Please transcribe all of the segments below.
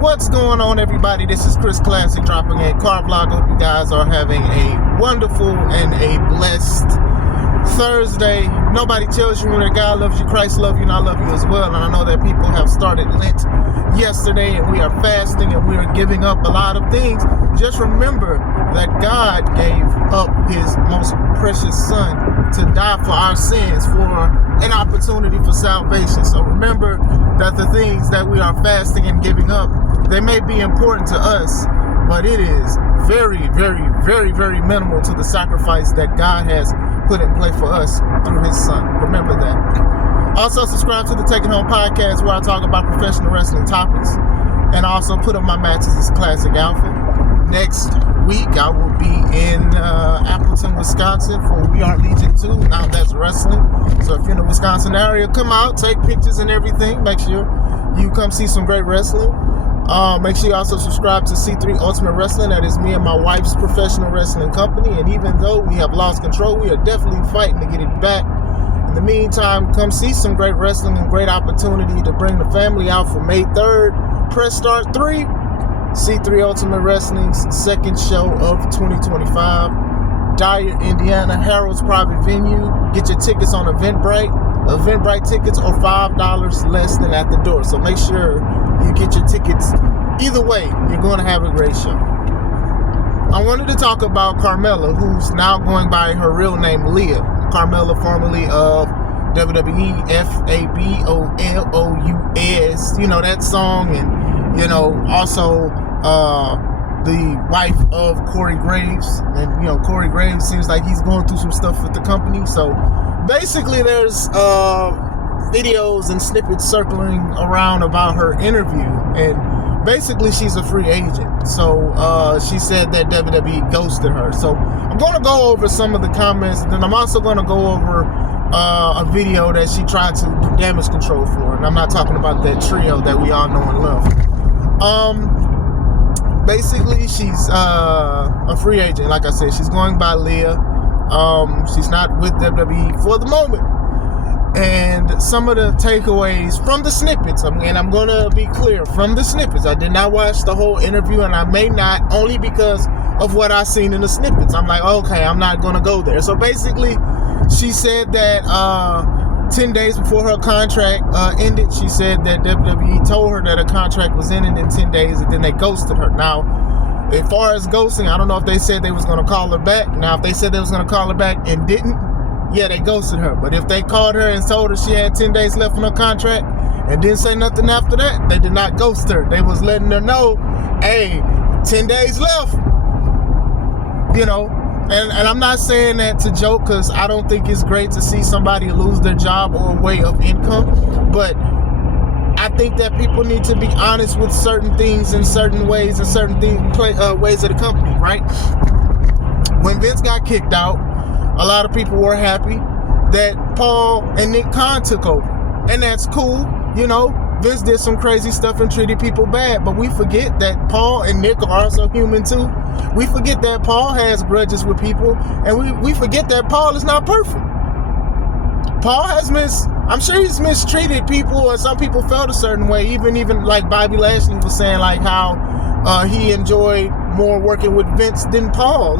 What's going on, everybody? This is Chris Classic dropping a car vlog. Hope you guys are having a wonderful and a blessed Thursday. Nobody tells you when that God loves you, Christ loves you, and I love you as well. And I know that people have started Lent yesterday, and we are fasting, and we are giving up a lot of things. Just remember that God gave up his most precious son to die for our sins, for an opportunity for salvation. So remember that the things that we are fasting and giving up, they may be important to us, but it is very, very, very, very minimal to the sacrifice that God has put in play for us through his son. Remember that. Also subscribe to the Taking Home podcast, where I talk about professional wrestling topics, and I also put up my matches as Classic Alpha. Next week I will be in Appleton, Wisconsin for We Are Legion 2. Now that's wrestling. So if you're in the Wisconsin area, come out, take pictures and everything. Make sure you come see some great wrestling. Make sure you also subscribe to C3 Ultimate Wrestling. That is me and my wife's professional wrestling company. And even though we have lost control, we are definitely fighting to get it back. In the meantime, come see some great wrestling and great opportunity to bring the family out for May 3rd. Press Start 3. C3 Ultimate Wrestling's second show of 2025. Dyer, Indiana, Harold's private venue. Get your tickets on Eventbrite. Eventbrite tickets are $5 less than at the door. So make sure you get your tickets. Either way, you're going to have a great show. I wanted to talk about Carmella, who's now going by her real name, Leah. Carmella, formerly of WWE, Fabulous. You know that song, and also the wife of Corey Graves. And Corey Graves seems like he's going through some stuff with the company. So basically there's videos and snippets circling around about her interview, and basically she's a free agent. So she said that WWE ghosted her. So I'm going to go over some of the comments, and then I'm also going to go over a video that she tried to do damage control for, and I'm not talking about that trio that we all know and love. Basically she's a free agent. Like I said, she's going by Leah. She's not with WWE for the moment. And some of the takeaways from the snippets, and I'm going to be clear, from the snippets, I did not watch the whole interview, and I may not, only because of what I seen in the snippets. I'm like, okay, I'm not going to go there. So basically, she said that 10 days before her contract ended, she said that WWE told her that her contract was ending in 10 days, and then they ghosted her. Now, as far as ghosting, I don't know if they said they was going to call her back. Now, if they said they was going to call her back and didn't, yeah, they ghosted her. But if they called her and told her she had 10 days left on her contract and didn't say nothing after that, they did not ghost her. They was letting her know, hey, 10 days left. And I'm not saying that to joke, because I don't think it's great to see somebody lose their job or a way of income. But I think that people need to be honest with certain things in certain ways and certain ways of the company, right? When Vince got kicked out, a lot of people were happy that Paul and Nick Khan took over. And that's cool. Vince did some crazy stuff and treated people bad, but we forget that Paul and Nick are also human too. We forget that Paul has grudges with people, and we forget that Paul is not perfect. Paul has I'm sure he's mistreated people, and some people felt a certain way. Even like Bobby Lashley was saying, like how he enjoyed more working with Vince than Paul.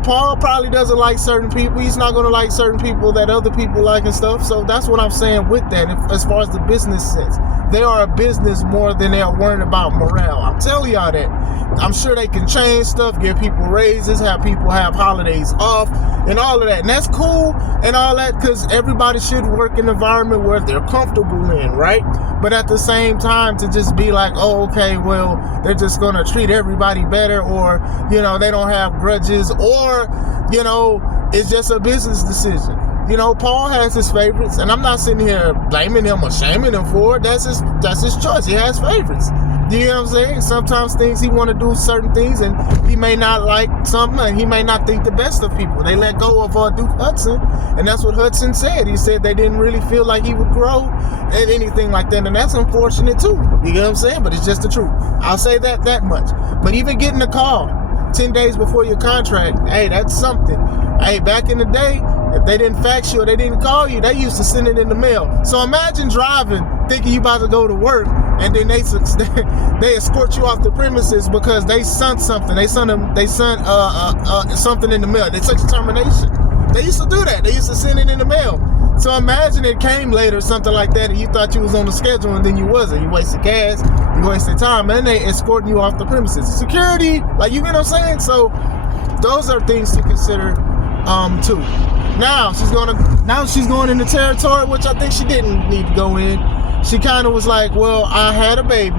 Paul probably doesn't like certain people. He's not going to like certain people that other people like and stuff. So that's what I'm saying with that. As far as the business sense, they are a business more than they are worrying about morale. I'm telling y'all that. I'm sure they can change stuff, give people raises, have people have holidays off, and all of that. And that's cool and all that, because everybody should work in an environment where they're comfortable in, right? But at the same time, to just be like, oh, okay, well, they're just going to treat everybody better, or, they don't have grudges, or, it's just a business decision. Paul has his favorites, and I'm not sitting here blaming him or shaming him for it. That's his choice. He has favorites. You know what I'm saying? Sometimes he want to do certain things, and he may not like something, and he may not think the best of people. They let go of Duke Hudson, and that's what Hudson said. He said they didn't really feel like he would grow and anything like that, and that's unfortunate too. You know what I'm saying? But it's just the truth. I'll say that much. But even getting a call 10 days before your contract, hey, that's something. Hey, back in the day, if they didn't fax you or they didn't call you, they used to send it in the mail. So imagine driving, thinking you about to go to work, and then they escort you off the premises because they sent something. They sent something in the mail. They took termination. They used to do that. They used to send it in the mail. So imagine it came later, something like that, and you thought you was on the schedule, and then you wasn't. You wasted gas, you wasted time, and they escorting you off the premises. Security, like, you get what I'm saying? So those are things to consider too. Now she's going into territory, which I think she didn't need to go in. She kind of was like, well, I had a baby.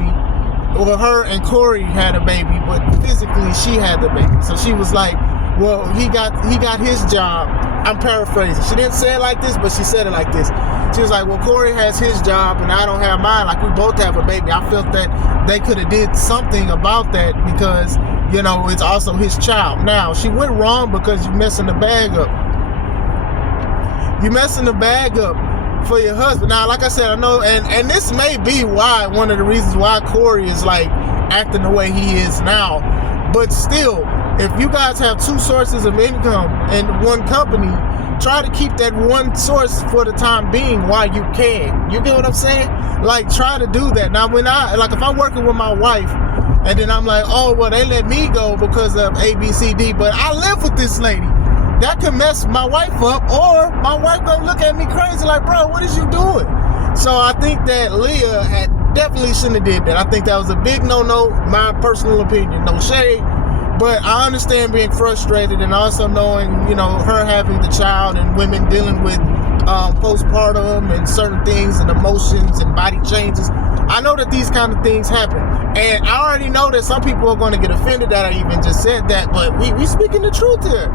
Well, her and Corey had a baby, but physically she had the baby. So she was like, well, he got his job. I'm paraphrasing. She didn't say it like this, but she said it like this. She was like, well, Corey has his job and I don't have mine. Like, we both have a baby. I felt that they could have did something about that because, you know, it's also his child. Now, she went wrong because you're messing the bag up. You're messing the bag up for your husband. Now, like I said, I know, and this may be why, one of the reasons why Corey is like acting the way he is now. But still, if you guys have two sources of income in one company, try to keep that one source for the time being while you can. You get what I'm saying? Like, try to do that. Now, if I'm working with my wife, and then I'm like, oh, well, they let me go because of A, B, C, D, but I live with this lady. That could mess my wife up, or my wife gonna look at me crazy like, bro, what is you doing? So I think that Leah definitely shouldn't have did that. I think that was a big no-no, my personal opinion. No shade. But I understand being frustrated and also knowing, you know, her having the child and women dealing with postpartum and certain things and emotions and body changes. I know that these kind of things happen. And I already know that some people are going to get offended that I even just said that. But we speaking the truth here.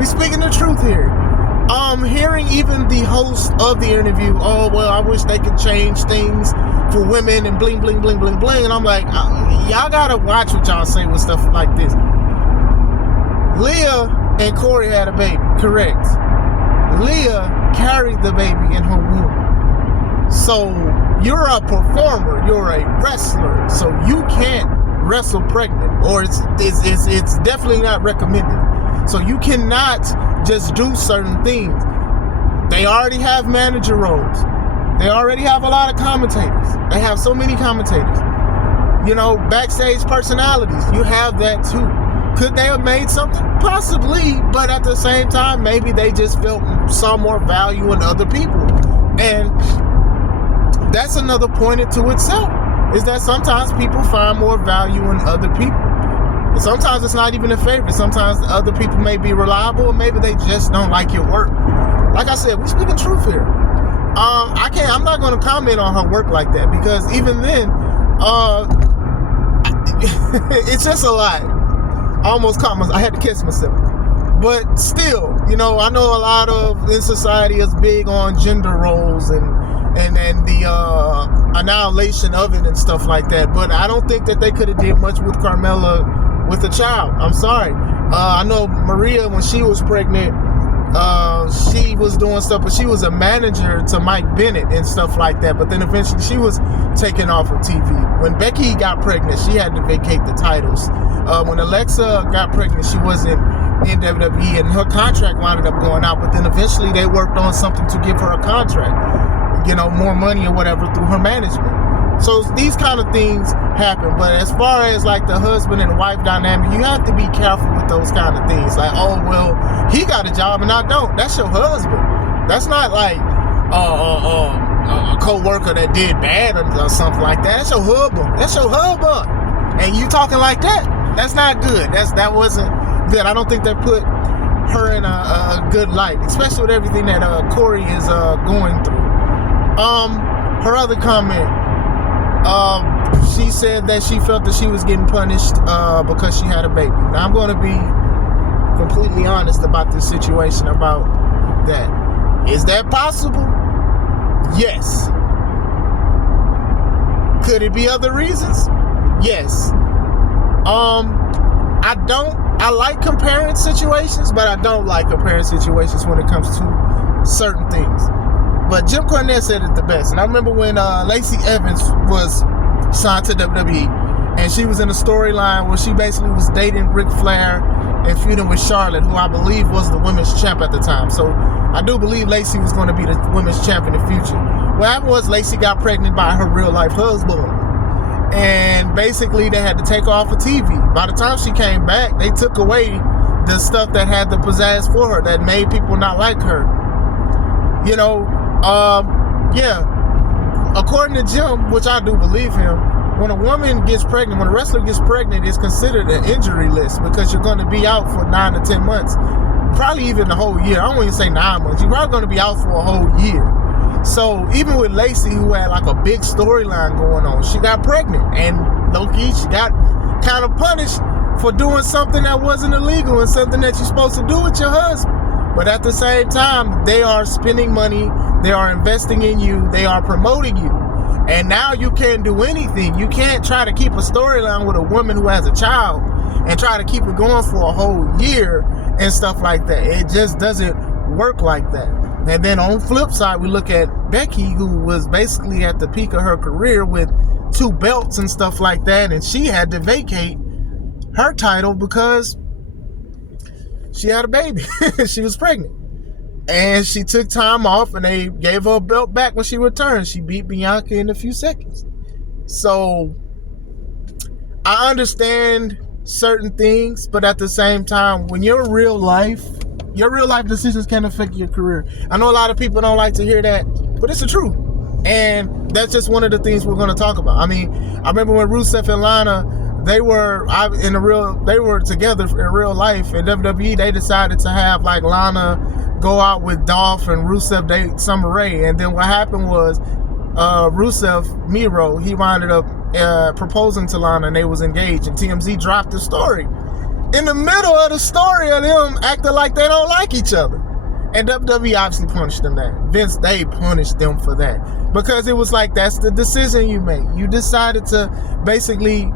We speaking the truth here. Hearing even the host of the interview, oh, well, I wish they could change things for women and bling, bling, bling, bling, bling. And I'm like, y'all gotta watch what y'all say with stuff like this. Leah and Corey had a baby, correct. Leah carried the baby in her womb. So you're a performer, you're a wrestler, so you can't wrestle pregnant, or it's definitely not recommended. So you cannot just do certain things. They already have manager roles. They already have a lot of commentators. They have so many commentators. You know, backstage personalities. You have that too. Could they have made something? Possibly, but at the same time, maybe they just saw more value in other people. And that's another point into itself, is that sometimes people find more value in other people. And sometimes it's not even a favorite. Sometimes other people may be reliable, and maybe they just don't like your work. Like I said, we're speaking truth here. I'm not going to comment on her work like that, because even then, it's just a lot. I had to catch myself. But still, you know, I know a lot of in society is big on gender roles and the annihilation of it and stuff like that. But I don't think that they could have did much with Carmella with a child. I'm sorry. I know Maria, when she was pregnant, she was doing stuff, but she was a manager to Mike Bennett and stuff like that. But then eventually she was taken off of TV. When Becky got pregnant, she had to vacate the titles. When Alexa got pregnant, she wasn't in WWE, and her contract wound up going out. But then eventually they worked on something to give her a contract, you know, more money or whatever through her management. So these kind of things happen. But as far as like the husband and wife dynamic, you have to be careful with those kind of things. Like, oh, well, he got a job and I don't. That's your husband. That's not like a co-worker that did bad or something like that. That's your husband. That's your husband. And you talking like that, that's not good. That wasn't good. I don't think that put her in a good light, especially with everything that Corey is going through. Her other comment, she said that she felt that she was getting punished because she had a baby. Now, I'm going to be completely honest about this situation, about that. Is that possible? Yes. Could it be other reasons? Yes. I like comparing situations, but I don't like comparing situations when it comes to certain things. But Jim Cornette said it the best. And I remember when Lacey Evans was signed to WWE, and she was in a storyline where she basically was dating Ric Flair and feuding with Charlotte, who I believe was the women's champ at the time. So I do believe Lacey was going to be the women's champ in the future. What happened was Lacey got pregnant by her real life husband. And basically they had to take her off of TV. By the time she came back, they took away the stuff that had the pizzazz for her, that made people not like her. You know, according to Jim, which I do believe him, when a woman gets pregnant, when a wrestler gets pregnant, it's considered an injury list because you're going to be out for 9 to 10 months, probably even the whole year. I don't even say 9 months. You're probably going to be out for a whole year. So even with Lacey, who had like a big storyline going on, she got pregnant, and low-key, she got kind of punished for doing something that wasn't illegal and something that you're supposed to do with your husband. But at the same time, they are spending money, they are investing in you, they are promoting you. And now you can't do anything. You can't try to keep a storyline with a woman who has a child and try to keep it going for a whole year and stuff like that. It just doesn't work like that. And then on the flip side, we look at Becky, who was basically at the peak of her career with 2 belts and stuff like that, and she had to vacate her title because she had a baby. She was pregnant. And she took time off, and they gave her a belt back when she returned. She beat Bianca in a few seconds. So I understand certain things, but at the same time, when your real life decisions can affect your career. I know a lot of people don't like to hear that, but it's the truth. And that's just one of the things we're going to talk about. I mean, I remember when Rusev and Lana, they were together in real life. In WWE, they decided to have like Lana go out with Dolph and Rusev date Summer Rae. And then what happened was Rusev, Miro, he wound up proposing to Lana, and they was engaged. And TMZ dropped the story in the middle of the story of them acting like they don't like each other. And WWE obviously punished them that. Vince, they punished them for that. Because it was like, that's the decision you made. You decided to basically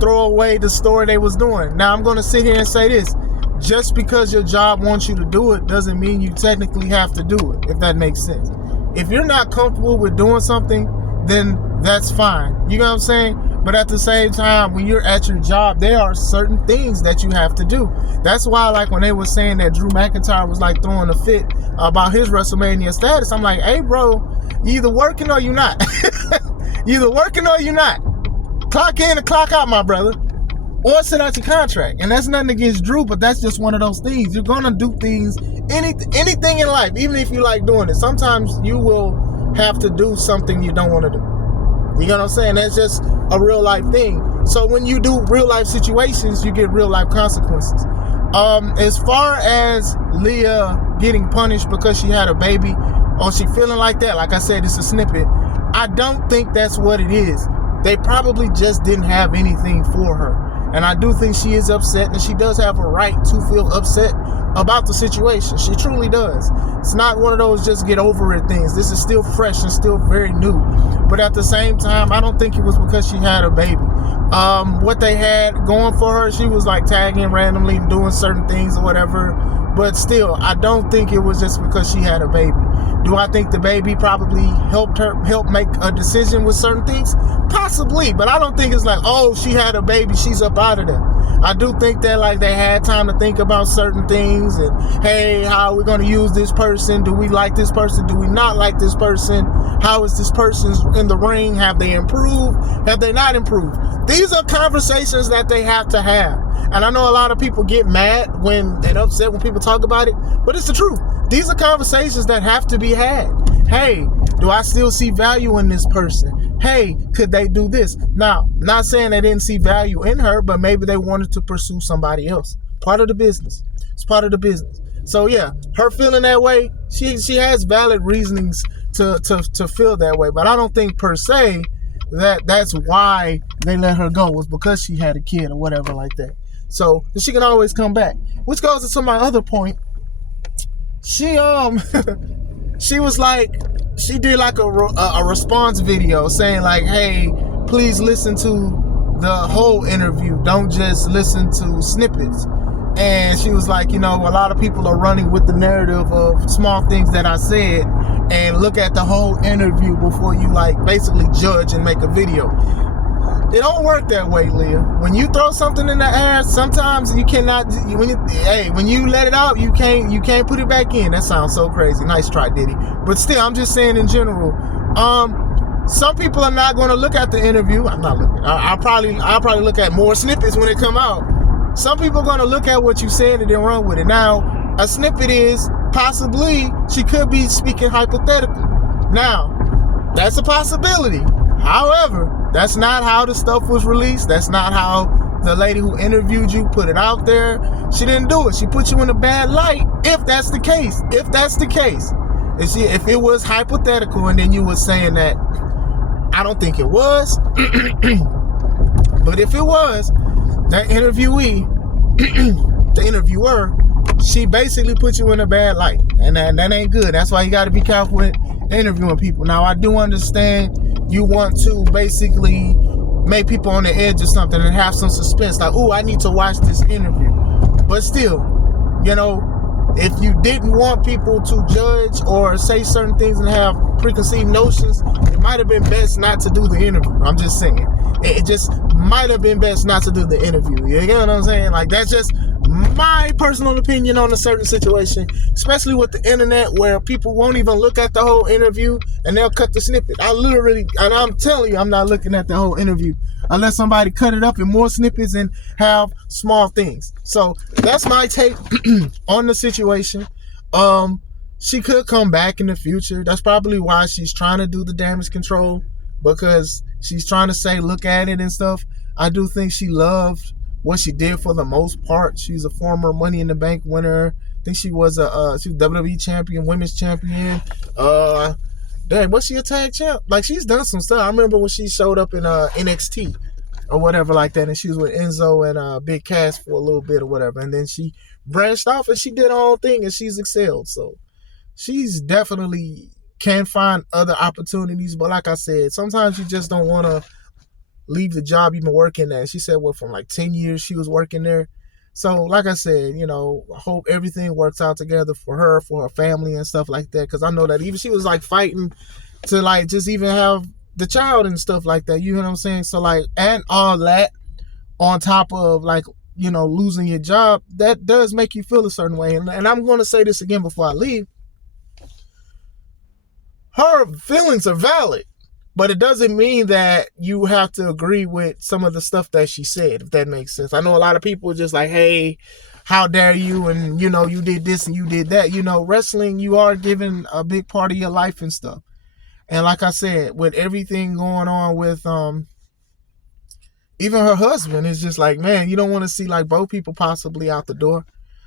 throw away the story they was doing. Now I'm going to sit here and say this. Just because your job wants you to do it doesn't mean you technically have to do it, if that makes sense. If you're not comfortable with doing something, then that's fine. You know what I'm saying? But at the same time, when you're at your job, there are certain things that you have to do. That's why, like, when they were saying that Drew McIntyre was, like, throwing a fit about his WrestleMania status, I'm like, hey, bro, you either working or you not. You either working or you not. Clock in and clock out, my brother. Or sit out your contract. And that's nothing against Drew, but that's just one of those things. You're going to do things, anything in life, even if you like doing it. Sometimes you will have to do something you don't want to do. You know what I'm saying? That's just a real life thing. So when you do real life situations, you get real life consequences. As far as Leah getting punished because she had a baby, or she feeling like that, like I said, it's a snippet. I don't think that's what it is. They probably just didn't have anything for her. And I do think she is upset, and she does have a right to feel upset about the situation. She truly does. It's not one of those just get over it things. This is still fresh and still very new. But at the same time, I don't think it was because she had a baby. What they had going for her, she was like tagging randomly and doing certain things or whatever. But still, I don't think it was just because she had a baby. Do I think the baby probably helped make a decision with certain things? Possibly, but I don't think it's like, oh, she had a baby, she's up out of there. I do think that like they had time to think about certain things and, hey, how are we going to use this person? Do we like this person? Do we not like this person? How is this person in the ring? Have they improved? Have they not improved? These are conversations that they have to have. And I know a lot of people get mad and upset when people talk about it, but it's the truth. These are conversations that have to be had. Hey, do I still see value in this person? Hey, could they do this? Now, not saying they didn't see value in her, but maybe they wanted to pursue somebody else. Part of the business. It's part of the business. So yeah, her feeling that way, she has valid reasonings to feel that way. But I don't think per se that's why they let her go, was because she had a kid or whatever like that. So she can always come back. Which goes to my other point. She was like, she did like a response video saying like, hey, please listen to the whole interview. Don't just listen to snippets. And she was like, you know, a lot of people are running with the narrative of small things that I said, and look at the whole interview before you like basically judge and make a video. It don't work that way, Leah. When you throw something in the air, sometimes you cannot. When you let it out, you can't put it back in. That sounds so crazy. Nice try, Diddy. But still, I'm just saying in general. Some people are not going to look at the interview. I'm not looking. I'll probably look at more snippets when it come out. Some people are going to look at what you said and then run with it. Now, a snippet is possibly she could be speaking hypothetically. Now, that's a possibility. However, that's not how the stuff was released. That's not how the lady who interviewed you put it out there. She didn't do it. She put you in a bad light. If that's the case. If it was hypothetical and then you were saying that, I don't think it was. But if it was, that interviewee, the interviewer, she basically put you in a bad light. And that ain't good. That's why you got to be careful with interviewing people. Now, I do understand you want to basically make people on the edge or something and have some suspense. Like, I need to watch this interview. But still, if you didn't want people to judge or say certain things and have preconceived notions, it might have been best not to do the interview. I'm just saying. It just might have been best not to do the interview. You know what I'm saying? Like, that's just my personal opinion on a certain situation, especially with the internet where people won't even look at the whole interview and they'll cut the snippet. I'm telling you, I'm not looking at the whole interview unless somebody cut it up in more snippets and have small things. So that's my take on the situation. She could come back in the future. That's probably why she's trying to do the damage control, because she's trying to say, look at it and stuff. I do think she loved what she did for the most part. She's a former Money in the Bank winner. I think she was WWE champion, women's champion. Was she a tag champ? Like, she's done some stuff. I remember when she showed up in NXT or whatever like that, and she was with Enzo and Big Cass for a little bit or whatever, and then she branched off and she did her own thing and she's excelled. So she's definitely can find other opportunities, but like I said, sometimes you just don't want to leave the job you've been working at. She said, from like 10 years she was working there. So like I said, I hope everything works out together for her, for her family and stuff like that, because I know that even she was like fighting to like just even have the child and stuff like that, you know what I'm saying? So like, and all that on top of like, losing your job, that does make you feel a certain way. And I'm going to say this again before I leave. Her feelings are valid, but it doesn't mean that you have to agree with some of the stuff that she said, if that makes sense. I know a lot of people are just like, hey, how dare you? And, you did this and you did that. Wrestling, you are given a big part of your life and stuff. And like I said, with everything going on with even her husband, it's just like, man, you don't want to see like both people possibly out the door.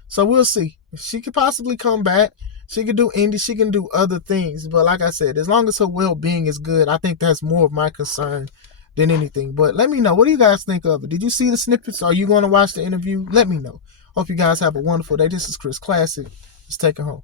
So we'll see. She could possibly come back. She can do indie. She can do other things. But like I said, as long as her well-being is good, I think that's more of my concern than anything. But let me know. What do you guys think of it? Did you see the snippets? Are you going to watch the interview? Let me know. Hope you guys have a wonderful day. This is Chris Classic. Let's take it home.